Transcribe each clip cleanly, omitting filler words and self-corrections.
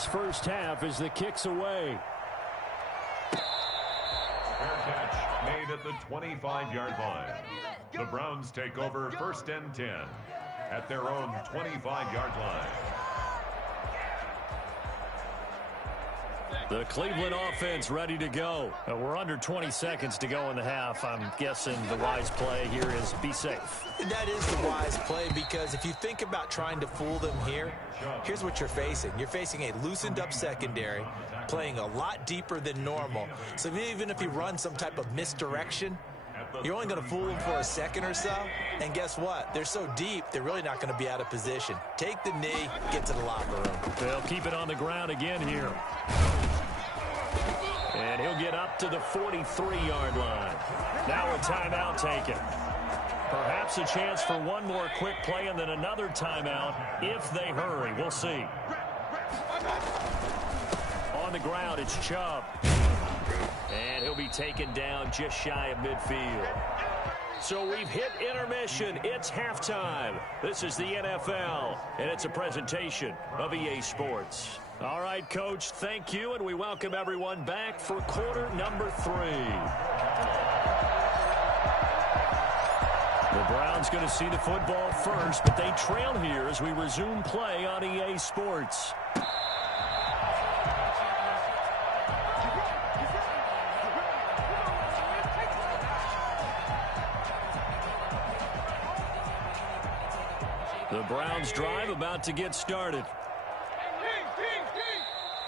this first half as the kick's away. Fair catch made at the 25-yard line. The Browns take over 1st and 10 at their own 25-yard line. The Cleveland offense ready to go. We're under 20 seconds to go in the half. I'm guessing the wise play here is be safe. That is the wise play, because if you think about trying to fool them here, here's what you're facing. You're facing a loosened up secondary, playing a lot deeper than normal. So even if you run some type of misdirection, you're only going to fool them for a second or so. And guess what? They're so deep, they're really not going to be out of position. Take the knee, get to the locker room. They'll keep it on the ground again here. And he'll get up to the 43-yard line. Now a timeout taken. Perhaps a chance for one more quick play and then another timeout if they hurry. We'll see. On the ground, it's Chubb. And he'll be taken down just shy of midfield. So we've hit intermission. It's halftime. This is the NFL, and it's a presentation of EA Sports. All right, Coach, thank you, and we welcome everyone back for quarter number 3. The Browns going to see the football first, but they trail here as we resume play on EA Sports. The Browns drive about to get started.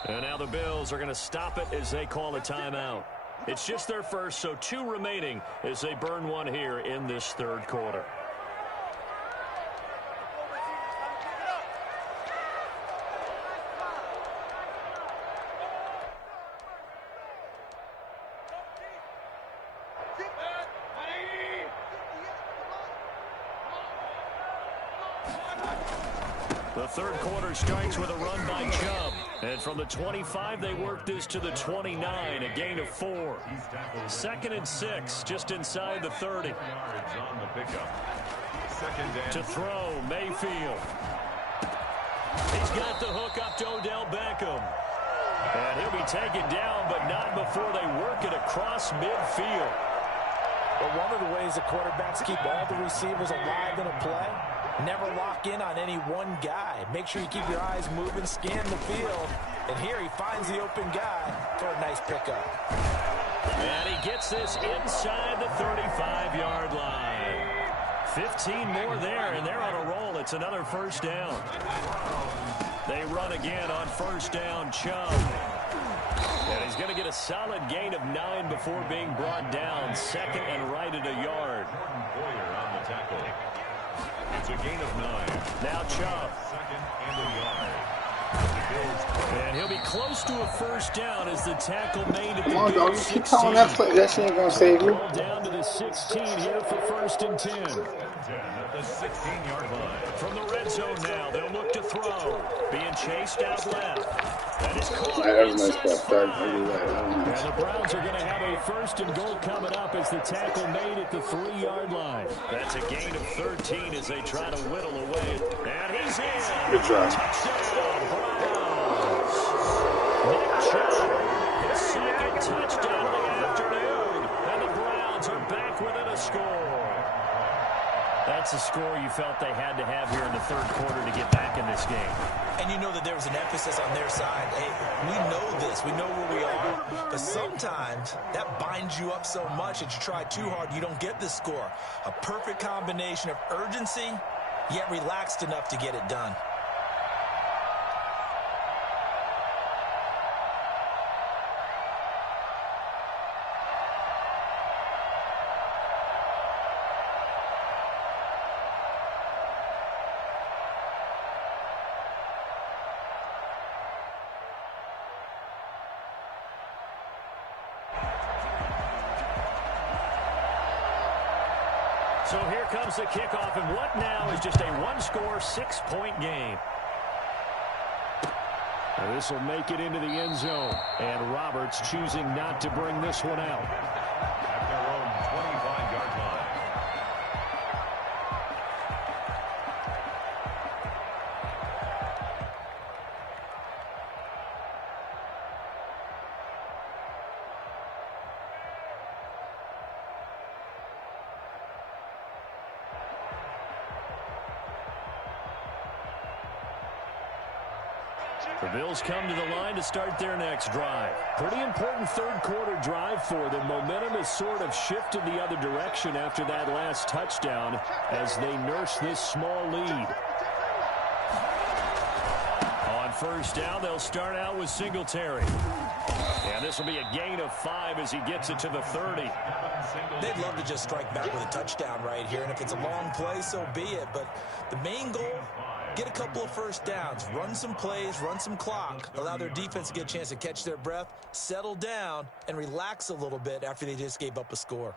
And now the Bills are going to stop it as they call a timeout. It's just their first, so 2 remaining as they burn one here in this third quarter. The third quarter starts with a run by Chubb. And from the 25, they work this to the 29, a gain of 4. 2nd and 6, just inside the 30. To throw, Mayfield. He's got the hook up to Odell Beckham. And he'll be taken down, but not before they work it across midfield. But one of the ways the quarterbacks keep all the receivers alive in a play, never lock in on any one guy. Make sure you keep your eyes moving, scan the field. And here he finds the open guy for a nice pickup. And he gets this inside the 35-yard line. 15 more there, and they're on a roll. It's another first down. They run again on first down, Chubb. And he's going to get a solid gain of 9 before being brought down. 2nd and right at a yard. On the tackle. It's a gain of 9. Now Chubb. 2nd and a yard. And he'll be close to a first down as the tackle made at the Come on, dog. Keep calling that play. That shit ain't going to save you. Down to the 16 here for 1st and 10. At the 16-yard line. From the red zone now, they'll look to throw. Being chased out left. That is caught. That was a nice play. And the Browns are going to have a 1st and goal coming up as the tackle made at the 3-yard line. That's a gain of 13 as they try to whittle away. And he's in. Good try. Touchdown, Browns. Nick Chubb, his 2nd touchdown of the afternoon. And the Browns are back within a score. That's a score you felt they had to have here in the third quarter to get back in this game. And you know that there was an emphasis on their side. Hey, we know this. We know where we are. But sometimes that binds you up so much that you try too hard, you don't get the score. A perfect combination of urgency, yet relaxed enough to get it done. So here comes the kickoff, and what now is just a one-score, 6-point game. This will make it into the end zone, and Roberts choosing not to bring this one out. At their own 25-yard line. The Bills come to the line to start their next drive. Pretty important third-quarter drive for them. Momentum has sort of shifted the other direction after that last touchdown as they nurse this small lead. On first down, they'll start out with Singletary. And this will be a gain of 5 as he gets it to the 30. They'd love to just strike back with a touchdown right here, and if it's a long play, so be it. But the main goal, get a couple of first downs, run some plays, run some clock, allow their defense to get a chance to catch their breath, settle down, and relax a little bit after they just gave up a score.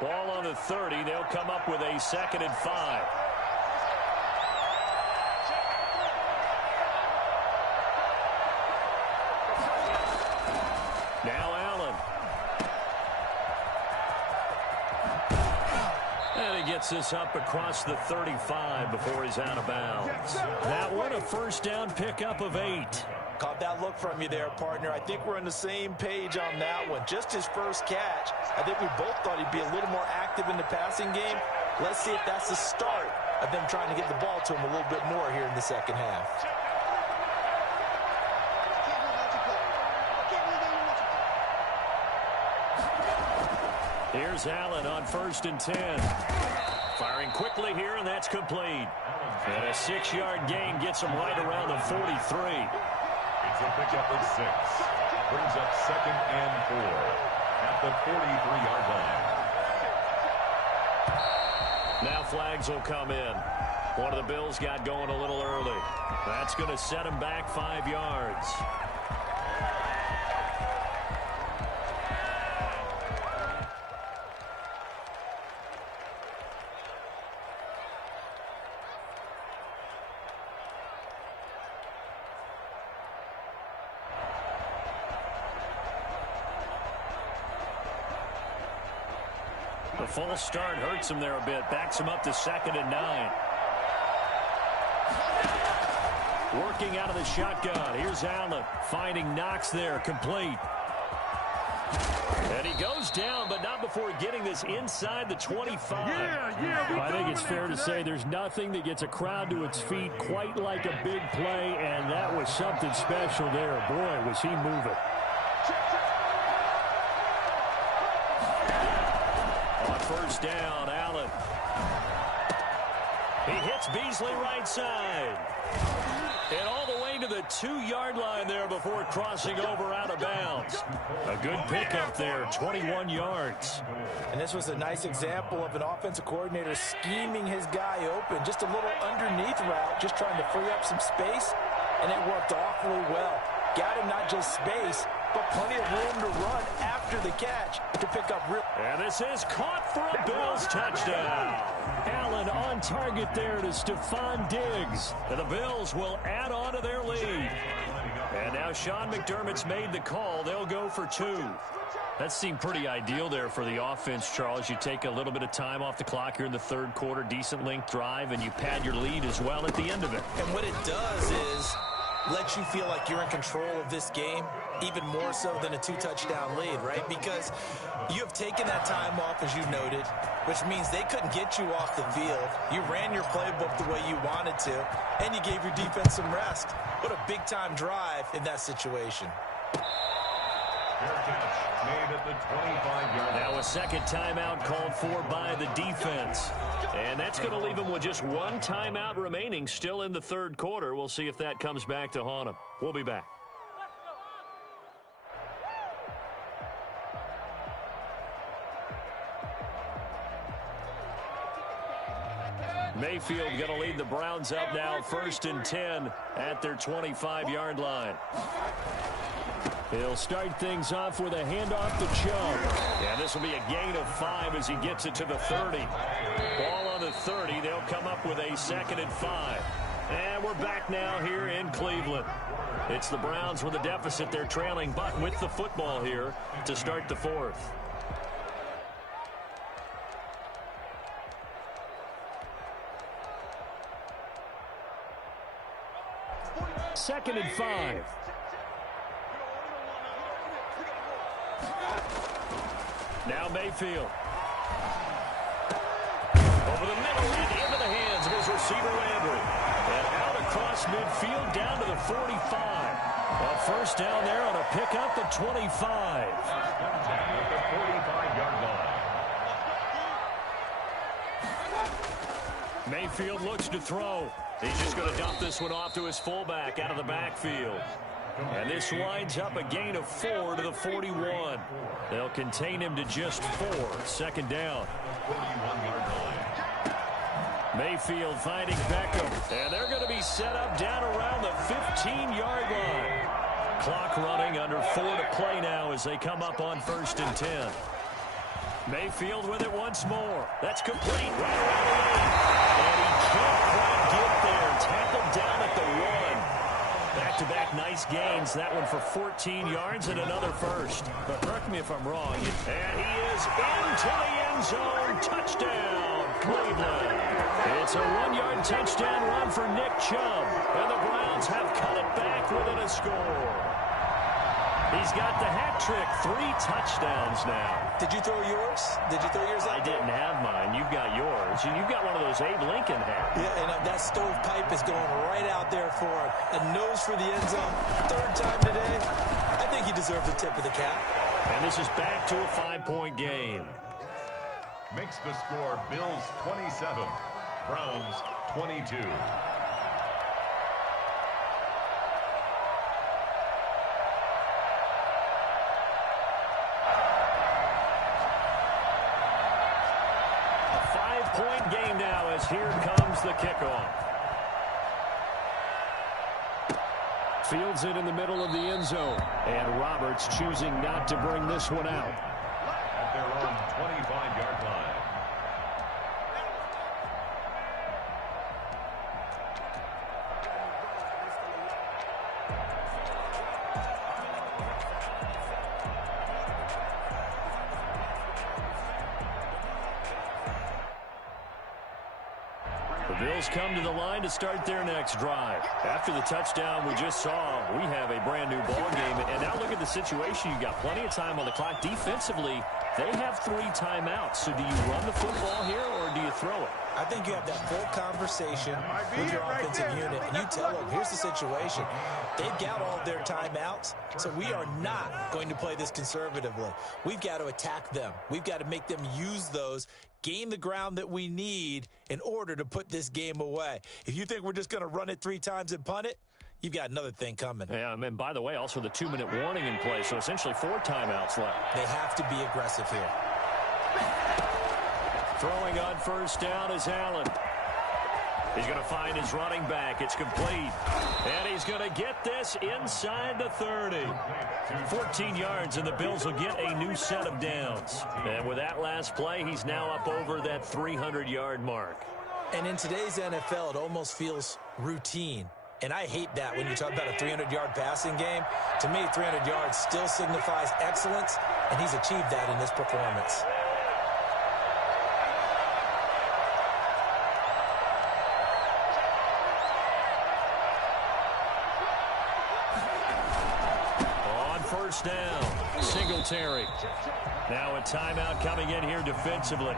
Ball on the 30. They'll come up with a 2nd and 5. Now Allen. And he gets this up across the 35 before he's out of bounds. That one a first down pickup of 8. Caught that look from you there, partner. I think we're on the same page on that one. Just his first catch. I think we both thought he'd be a little more active in the passing game. Let's see if that's the start of them trying to get the ball to him a little bit more here in the second half. Here's Allen on 1st and 10. Firing quickly here, and that's complete. And a 6-yard gain gets him right around the 43. It's a pickup of 6. Brings up 2nd and 4 at the 43-yard line. Now flags will come in. One of the Bills got going a little early. That's going to set him back 5 yards. The false start hurts him there a bit. Backs him up to 2nd and 9. Working out of the shotgun. Here's Allen. Finding Knox there. Complete. And he goes down, but not before getting this inside the 25. I think it's fair to say there's nothing that gets a crowd to its feet quite like a big play, and that was something special there. Boy, was he moving. First down, Allen. He hits Beasley right side. And all the way to the 2-yard line there before crossing over out of bounds. A good pickup there, 21 yards. And this was a nice example of an offensive coordinator scheming his guy open. Just a little underneath route, just trying to free up some space. And it worked awfully well. Got him not just space, but plenty of room to run after the catch to pick up real. And this is caught for a Bills touchdown. Allen on target there to Stephon Diggs. And the Bills will add on to their lead. And now Sean McDermott's made the call. They'll go for 2. That seemed pretty ideal there for the offense, Charles. You take a little bit of time off the clock here in the third quarter, decent length drive, and you pad your lead as well at the end of it. And what it does is let you feel like you're in control of this game, even more so than a 2-touchdown lead, right? Because you have taken that time off, as you noted, which means they couldn't get you off the field. You ran your playbook the way you wanted to, and you gave your defense some rest. What a big-time drive in that situation. Made at the 25-yard line. Now a second timeout called for by the defense. And that's going to leave them with just one timeout remaining still in the third quarter. We'll see if that comes back to haunt them. We'll be back. Mayfield going to lead the Browns up now 1st and 10 at their 25-yard line. He'll start things off with a handoff to Chubb. And this will be a gain of 5 as he gets it to the 30. Ball on the 30. They'll come up with a 2nd and 5. And we're back now here in Cleveland. It's the Browns with a deficit. They're trailing, but with the football here to start the 4th. Second and 5. Now Mayfield. Over the middle and into the hands of his receiver Landry. And out across midfield down to the 45. A first down there on a pickup at 25. At the 45-yard line. Mayfield looks to throw. He's just going to dump this one off to his fullback out of the backfield. And this winds up a gain of 4 to the 41. They'll contain him to just 4. Second down. 41-yard line. Mayfield finding Beckham. And they're going to be set up down around the 15-yard line. Clock running, under 4 to play now as they come up on 1st and 10. Mayfield with it once more. That's complete right around the 8. And he can't quite get there. Tackled down at the 1. Back-to-back nice gains. That one for 14 yards and another first. But correct me if I'm wrong. And he is into the end zone. Touchdown, Cleveland. It's a 1-yard touchdown run for Nick Chubb. And the Browns have cut it back within a score. He's got the hat trick. 3 touchdowns now. Did you throw yours? Did you throw yours out? I didn't have mine. You've got yours. And you've got one of those Abe Lincoln hats. Yeah, and that stovepipe is going right out there for him. A nose for the end zone. 3rd time today. I think he deserves a tip of the cap. And this is back to a 5-point game. Makes the score Bills 27, Browns 22. Point game now as here comes the kickoff. Fields it in the middle of the end zone. And Roberts choosing not to bring this one out. At their own 25-yard line. Bills come to the line to start their next drive. After the touchdown we just saw, we have a brand new ball game. And now look at the situation. You got plenty of time on the clock. Defensively, they have 3 timeouts. So do you run the football here or do you throw it? I think you have that full conversation with your offensive unit, and you tell them, here's the situation. They've got all their timeouts, so we are not going to play this conservatively. We've got to attack them. We've got to make them use those, gain the ground that we need in order to put this game away. If you think we're just going to run it 3 times and punt it, you've got another thing coming. Yeah, and by the way, also the 2-minute warning in play, so essentially 4 timeouts left. They have to be aggressive here. Throwing on first down is Allen. He's going to find his running back. It's complete. And he's going to get this inside the 30. 14 yards, and the Bills will get a new set of downs. And with that last play, he's now up over that 300-yard mark. And in today's NFL, it almost feels routine. And I hate that when you talk about a 300-yard passing game. To me, 300 yards still signifies excellence, and he's achieved that in this performance. First down, Singletary. Now a timeout coming in here defensively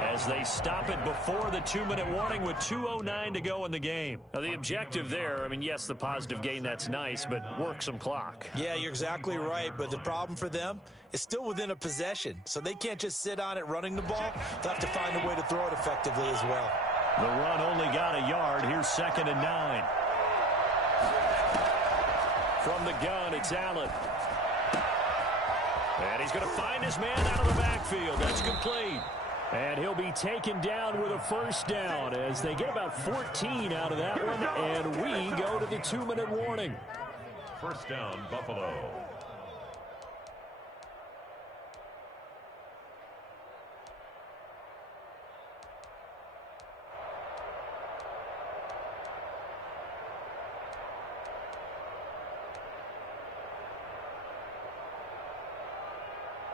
as they stop it before the 2-minute warning with 2:09 to go in the game. Now the objective there, I mean, yes, the positive gain, that's nice, but work some clock. Yeah, you're exactly right, but the problem for them is still within a possession, so they can't just sit on it running the ball. They'll have to find a way to throw it effectively as well. The run only got a yard. Here's 2nd and 9. From the gun, it's Allen. And he's going to find his man out of the backfield. That's complete. And he'll be taken down with a first down as they get about 14 out of that one. And we go to the 2-minute warning. First down, Buffalo.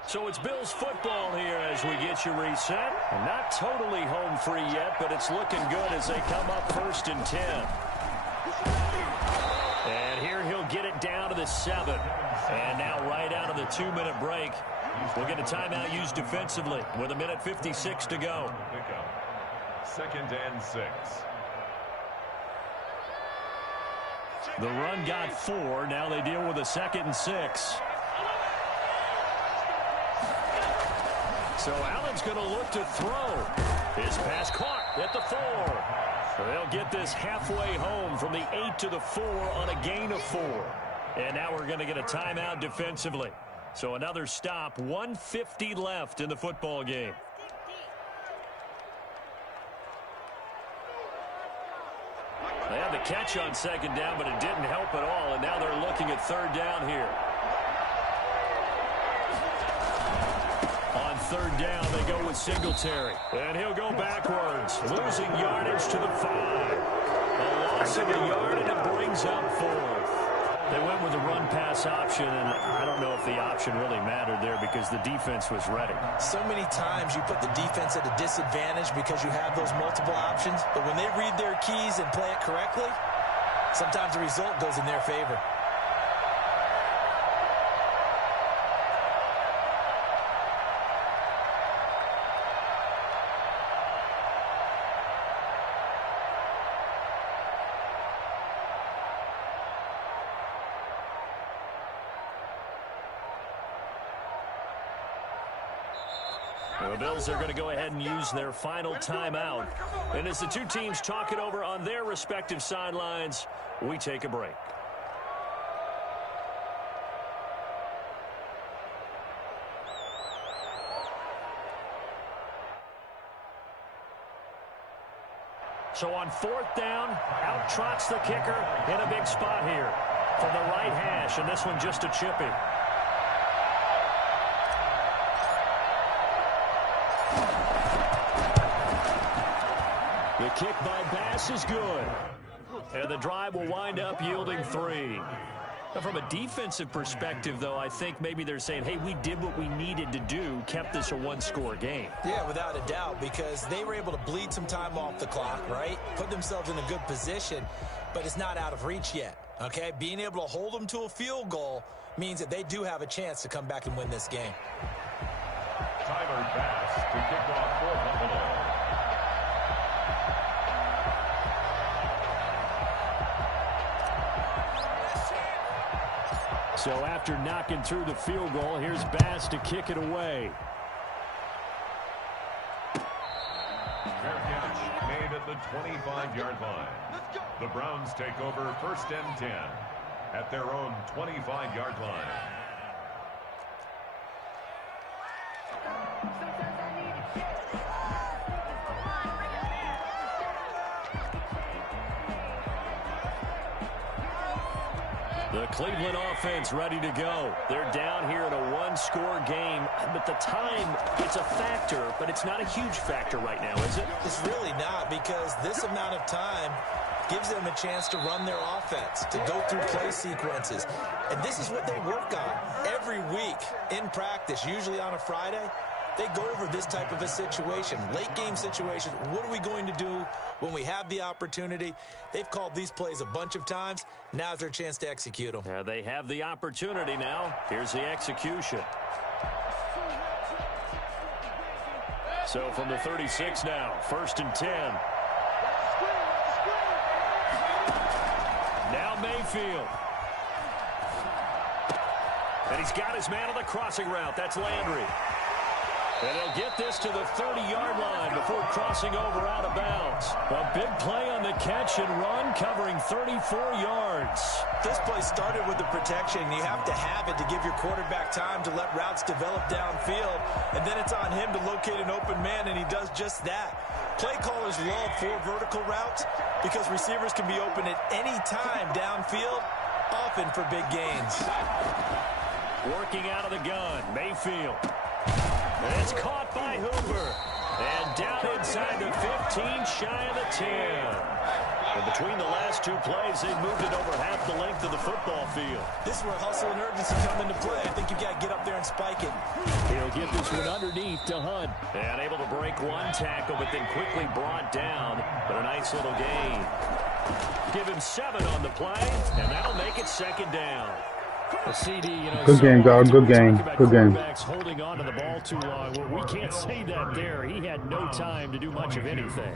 So it's Bills football here as we get you reset. And not totally home free yet, but it's looking good as they come up 1st and 10. And here he'll get it down to the 7. And now right out of the 2-minute break, we'll get a timeout used defensively with 1:56 to go. 2nd and 6. The run got 4. Now they deal with a 2nd and 6. So Allen's going to look to throw. His pass caught at the 4. So they'll get this halfway home from the 8 to the 4 on a gain of 4. And now we're going to get a timeout defensively. So another stop, 1:50 left in the football game. They had the catch on 2nd down, but it didn't help at all. And now they're looking at 3rd down here. On 3rd down, they go with Singletary. And he'll go backwards, losing yardage to the 5. A loss of a yard, and it brings up 4th. They went with the run-pass option, and I don't know if the option really mattered there because the defense was ready. So many times you put the defense at a disadvantage because you have those multiple options, but when they read their keys and play it correctly, sometimes the result goes in their favor. The Bills are going to go ahead and use their final timeout. And as the two teams talk it over on their respective sidelines, we take a break. So on 4th down, out trots the kicker in a big spot here from the right hash, and this one just a chippy. The kick by Bass is good. And the drive will wind up yielding 3. Now, from a defensive perspective, though, I think maybe they're saying, hey, we did what we needed to do, kept this a 1-score game. Yeah, without a doubt, because they were able to bleed some time off the clock, right? Put themselves in a good position, but it's not out of reach yet, okay? Being able to hold them to a field goal means that they do have a chance to come back and win this game. Tyler Bass to kick off for Buffalo. So after knocking through the field goal, here's Bass to kick it away. Fair catch made at the 25-yard line. The Browns take over 1st and 10 at their own 25-yard line. The Cleveland offense ready to go. They're down here in a 1-score game, but the time, it's a factor, but it's not a huge factor right now, is it? It's really not, because this amount of time gives them a chance to run their offense, to go through play sequences. And this is what they work on every week in practice, usually on a Friday. They go over this type of a situation, late game situation. What are we going to do when we have the opportunity? They've called these plays a bunch of times. Now's their chance to execute them. They have the opportunity now. Here's the execution. So from the 36 now, 1st and 10. Now Mayfield. And he's got his man on the crossing route. That's Landry. And he'll get this to the 30-yard line before crossing over out of bounds. A big play on the catch and run, covering 34 yards. This play started with the protection. You have to have it to give your quarterback time to let routes develop downfield. And then it's on him to locate an open man, and he does just that. Play callers love 4 vertical routes because receivers can be open at any time downfield, often for big gains. Working out of the gun, Mayfield. And it's caught by Hoover. And down inside the 15, shy of the 10. And between the last 2 plays, they've moved it over half the length of the football field. This is where hustle and urgency come into play. I think you've got to get up there and spike it. He'll get this one underneath to Hunt. And able to break 1 tackle, but then quickly brought down. But a nice little gain. Give him 7 on the play, and that'll make it 2nd down. A CD, good game, dog. Good game. Good game. Holding on to the ball too long. Well, we can't say that there. He had no time to do much of anything.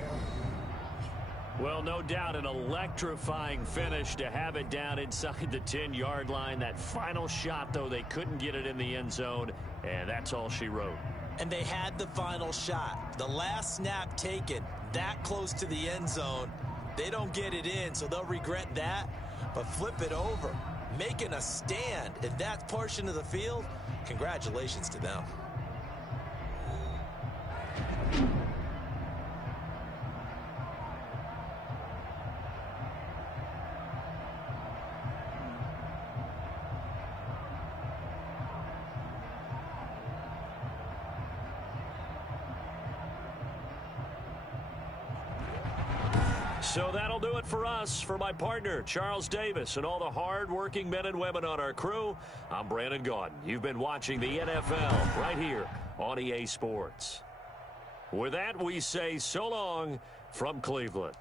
Well, no doubt an electrifying finish to have it down inside the 10-yard line. That final shot, though, they couldn't get it in the end zone, and that's all she wrote. And they had the final shot. The last snap taken that close to the end zone. They don't get it in, so they'll regret that. But flip it over, making a stand in that portion of the field, congratulations to them. So that'll do it for us. For my partner, Charles Davis, and all the hard-working men and women on our crew, I'm Brandon Gaudin. You've been watching the NFL right here on EA Sports. With that, we say so long from Cleveland.